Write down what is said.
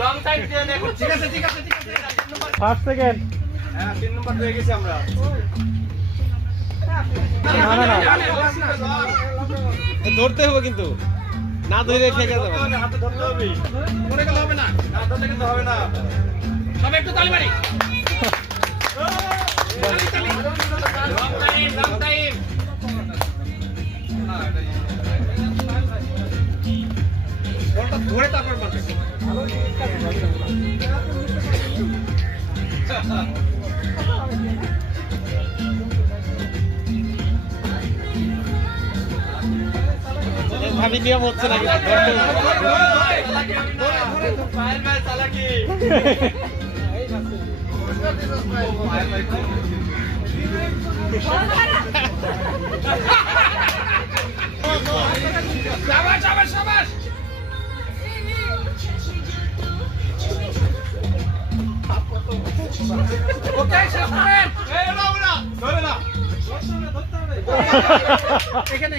Long time দিয়ে দেখো। ঠিক আছে। First second. হ্যাঁ 3 নম্বর পেয়ে গেছি আমরা। ধরতে হবে কিন্তু না ধরে খেয়ে যাবে হাতে ধরতে হবে। পড়ে গেলে হবে না। না ধরলে কিন্তু হবে না। সবাই একটু তালি মারি। Long time. বলটা ধরে তারপর মারবে। ভাবি নিয়ম হচ্ছে না এখানে